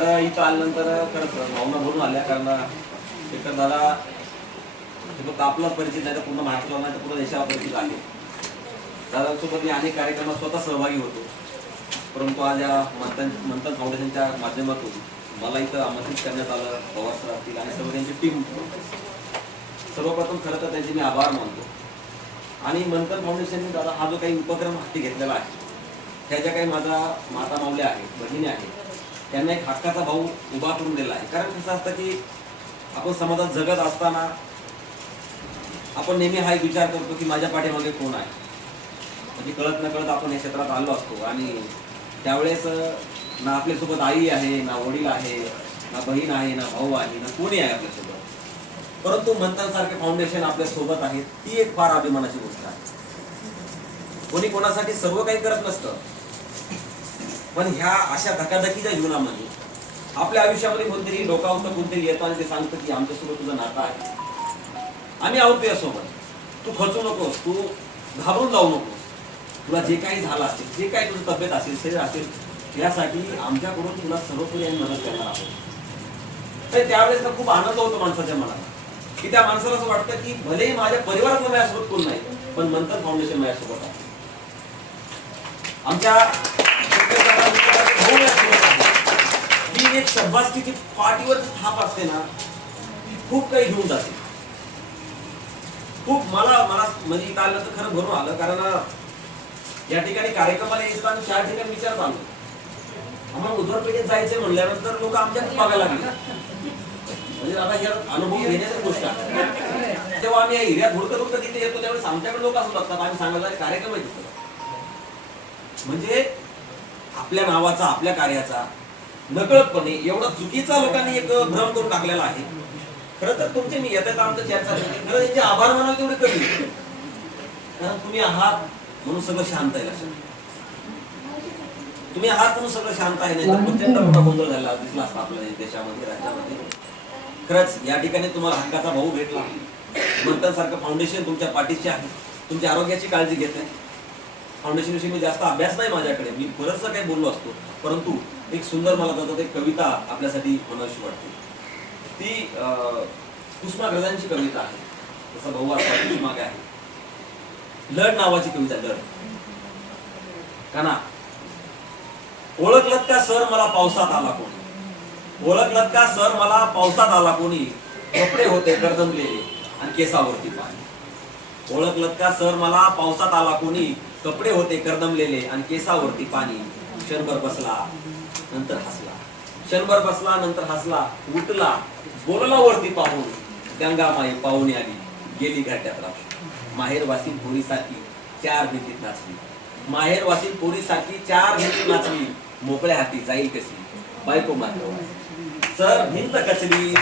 तर इथं आल्यानंतर खरंच भावना भरून आल्या कारण एकतर दादा फक्त आपला परिचित नाही तर पूर्ण महाराष्ट्राला नाही तर पूर्ण देशाला परिचित आले दादासोबत मी अनेक कार्यक्रमात स्वतः सहभागी होतो. परंतु आज या मंथन मंथन फाउंडेशनच्या माध्यमातून मला इथं आमंत्रित करण्यात आलं पवार सर असतील आणि सर्व त्यांची टीम सर्वप्रथम खरं तर त्यांचे मी आभार मानतो. आणि मंथन फाउंडेशनने दादा हा जो काही उपक्रम हाती घेतलेला आहे ह्या ज्या काही माझा माता माऊल्या आहेत बहिणी आहेत त्यांना एक हक्काचा भाऊ उभा करून दिला आहे. कारण कसं असतं की आपण समाजात जगत असताना आपण नेहमी हा एक विचार करतो की माझ्या पाठीमागे कोण आहे? म्हणजे कळत न कळत आपण या क्षेत्रात आलो असतो. आणि त्यावेळेस ना आपल्यासोबत आई आहे ना वडील आहे ना बहीण आहे ना भाऊ आहे ना कोणी आहे आपल्यासोबत? परंतु मंथनसारखे फाउंडेशन आपल्यासोबत आहे ती एक फार अभिमानाची गोष्ट आहे. कोणी कोणासाठी सर्व काही करत नसतं. पण ह्या अशा धकाधकीच्या जीवनामध्ये आपल्या आयुष्यामध्ये कोणतरी डोकावतं कोणतरी येतं आणि ते सांगतं की आमच्यासोबत तुझं नातं आहे. आम्ही आहोत तुझ्यासोबत. तू खचू नकोस तू घाबरून जाऊ नकोस. तुला जे काही झालं असेल जे काही तुझी तब्येत असेल शरीर असेल यासाठी आमच्याकडून तुला सर्वतोपरी मदत करणार आहोत. तर त्यावेळेस ना खूप आनंद होतो माणसाच्या मनात. की त्या माणसाला असं वाटतं की भलेही माझ्या परिवारातलं माझ्यासोबत कोण नाही पण मंथन फाउंडेशन माझ्यासोबत आहे. आमच्या ही एक शब्बासकीची पाठीवर थाप असते ना ती खूप काही घेऊन जाते. खूप मला मला म्हणजे इथं आलं तर खरं भरून आलं कारण या ठिकाणी कार्यक्रमाला यायचं आणि चार ठिकाणी विचार आलो आम्हाला उद्धव पेठेत जायचंय म्हणल्यानंतर लोक आमच्याकडे बघायला लागले. म्हणजे आता या अनुभव घेण्याची गोष्ट आहे. तेव्हा आम्ही या एरियात हुडकत हुडकत तिथे येतो त्यावेळेस आमच्याकडे लोक असू लागतात आम्ही सांगायला कार्यक्रम आहे तिथं." म्हणजे आपल्या नावाचा आपल्या कार्याचा नकळतपणे एवढा चुकीचा लोकांनी एक भ्रम करून टाकलेला आहे. खरं तर तुमचे मी येतात आमचं चर्चा खरं त्यांचे आभार मानाल तेवढे कमी. कारण तुम्ही आहात म्हणून सगळं शांत आहे लक्षात. तुम्ही आहात म्हणून सगळं शांत आहे नाही तर प्रचंड मोठा गोंधळ झाला दिसला असता आपल्या देशामध्ये राज्यामध्ये. खरंच या ठिकाणी तुम्हाला हक्काचा भाऊ भेटला. मंथन सारखं फाउंडेशन तुमच्या पाठीशी आहे. तुमच्या आरोग्याची काळजी घेत आहे फाउंडेशन विषयी मी जास्त अभ्यास नाही माझ्याकडे. मी बरंचसं काही बोललो असतो. परंतु एक सुंदर मला त्याच्यात एक कविता आपल्यासाठी म्हणावीशी वाटते. ती अं, कुसुमाग्रजांची कविता आहे. जसा भाऊ आता मागे आहे. लढ नावाची कविता लढ काना ओळखलत का सर मला पावसात आला कोणी? ओळखलत का सर मला पावसात आला कोणी? कपडे होते कर्दमलेले आणि केसावरती पाणी. ओळखलत का सर मला पावसात आला कोणी? कपडे होते करदमलेले आणि केसावरती पाणी. क्षणभर बसला नंतर हसला. क्षणभर बसला नंतर हसला उठला बोलला वरती पाहून. गंगामाई पाहुणे आली गेली घाट्यात राहून माहेर पोरीसाठी चार भिंतीत नाचली. माहेर वासीन चार भिंतीत नाचली. मोकळ्या हाती जाईल कशी बायको मात्र सर भिंत कचली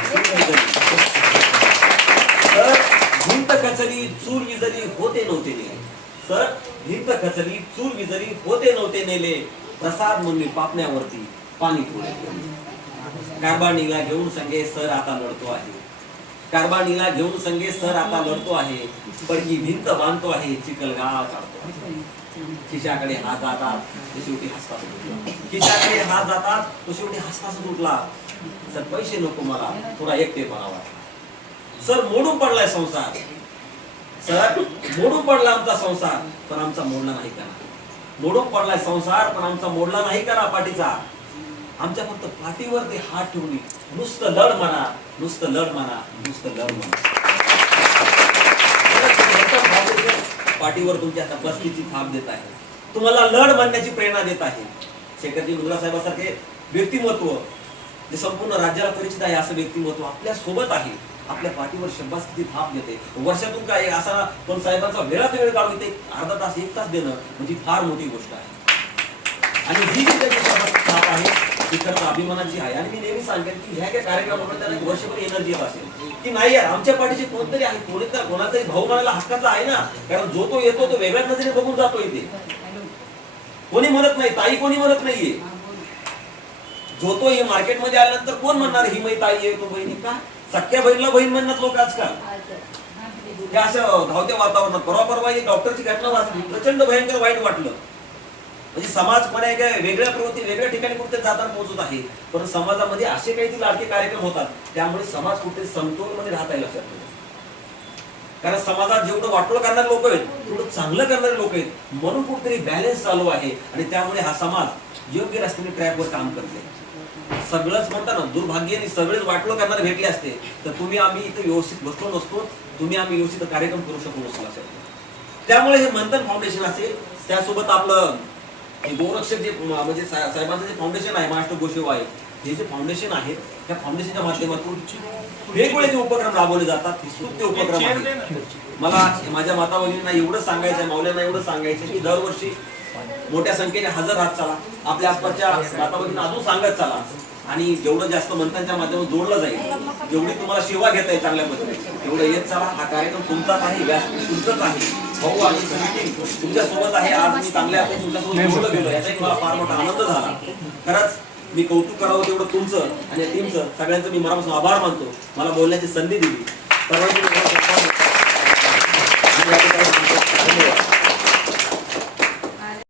सर भिंत कचली चूर विजली होते नव्हते सर भिंत खचली चूल विजरी होते नव्हते नेले. प्रसाद म्हणून पापण्यावरती पाणी पुढे कारबाणीला घेऊन संगे सर आता लढतो आहे. कारबाणीला घेऊन संगे सर आता लढतो आहे. पडकी भिंत बांधतो आहे चिखलगाव काढतो खिशाकडे हात जातात तो शेवटी हसताच उठला. खिशाकडे हात जातात तो शेवटी हसताच उठला. सर पैसे नको मला थोडा एकटे वाटला. सर मोडून पडलाय संसार. सर मोडून पडला आमचा संसार पण आमचा मोडला नाही करा. मोडून पडलाय संसार पण आमचा मोडला नाही करा पाठीचा. आमच्या फक्त पाठीवर ते हात ठेवली नुसतं लढ म्हणा नुसतं लढ म्हणा नुसतं लढ म्हणा. पाठीवर तुमच्या तपासणीची थाप देत आहे. तुम्हाला लढ म्हणण्याची प्रेरणा देत आहे. शेखरजी मुद्रा साहेबांसारखे व्यक्तिमत्व जे संपूर्ण राज्याला परिचित आहे असं व्यक्तिमत्व आपल्यासोबत आहे. आपल्या पाठीवर शब्बास किती थाप देते वर्षातून काय असा पण साहेबांचा वेळात वेळ काढून येते अर्धा तास एक तास देणं म्हणजे फार मोठी गोष्ट आहे. आणि ही जी त्याची थाप आहे ती खरंच अभिमानाची आहे. आणि मी नेहमी सांगेन की ह्या काही कार्यक्रमामुळे त्यांना एक वर्षभर एनर्जी येत असेल. की नाही यार आमच्या पाठीचे कोणतरी आहे कोणी तर कोणाचाही भाऊ म्हणायला हक्काचा आहे ना. कारण जो तो येतो तो वेगळ्या नजरेने बघून जातो इथे. कोणी म्हणत नाही ताई कोणी म्हणत नाहीये. जो तो हे मार्केटमध्ये आल्यानंतर कोण म्हणणार ही मै ताई आहे तो बहिणी का? सख्या बहिणीला बहीण म्हणणार लोक आजकाल. हे असं धावत्या वातावरणात. परवा परवा एक डॉक्टरची घटना वाचली. प्रचंड भयंकर वाईट वाटलं. म्हणजे समाज पण आहे काय वेगळ्या प्रवृत्ती वेगळ्या ठिकाणी कुठे जाताना पोहोचत आहे. पण समाजामध्ये असे काही लाडके कार्यक्रम होतात. त्यामुळे समाज कुठे समतोलमध्ये राहता येईल लक्षात ठेवा. कारण समाजात जेवढं वाटोळ करणारे लोक आहेत तेवढं चांगलं करणारे लोक आहेत. म्हणून कुठेतरी बॅलन्स चालू आहे. आणि त्यामुळे हा समाज योग्य रस्त्याने ट्रॅकवर काम करते सगळंच म्हणता ना दुर्भाग्याने सगळेच वाटोळ करणारे भेटले असते तर तुम्ही आम्ही इथे व्यवस्थित बसलो नसतो तुम्ही आम्ही व्यवस्थित कार्यक्रम करू शकलो नसतो ठेवा. त्यामुळे हे मंथन फाउंडेशन असेल त्यासोबत आपलं हे गोरक्षक जे म्हणजे साहेबांचं जे फाउंडेशन आहे महाराष्ट्र गोसेवा आहे हे जे फाउंडेशन आहे त्या फाउंडेशनच्या माध्यमातून वेगवेगळे जे उपक्रम राबवले जातात ते उपक्रम. मला माझ्या माता भगिनींना एवढं सांगायचं आहे माऊल्यांना एवढं सांगायचं की दरवर्षी मोठ्या संख्येने हजर राहत चला. आपल्या आसपासच्या भगिनींना अजून सांगत चला. आणि जेवढं जास्त मंथनच्या माध्यमातून जोडलं जाईल जेवढी तुम्हाला सेवा घेता येईल चांगल्या पद्धतीने तेवढं येत चला. हा कार्यक्रम तुमचाच आहे व्यासपीठ तुमचंच आहे. भाऊ आणि समिती तुमच्यासोबत आहे. आज मी चांगल्या तुमच्यासोबत जोडलं गेलो याचा एक मला फार मोठा आनंद झाला. खरंच मी कौतुक करावं तेवढं तुमचं आणि टीमचं सगळ्यांचं मी मनापासून आभार मानतो. मला बोलण्याची संधी दिली. सर्वांची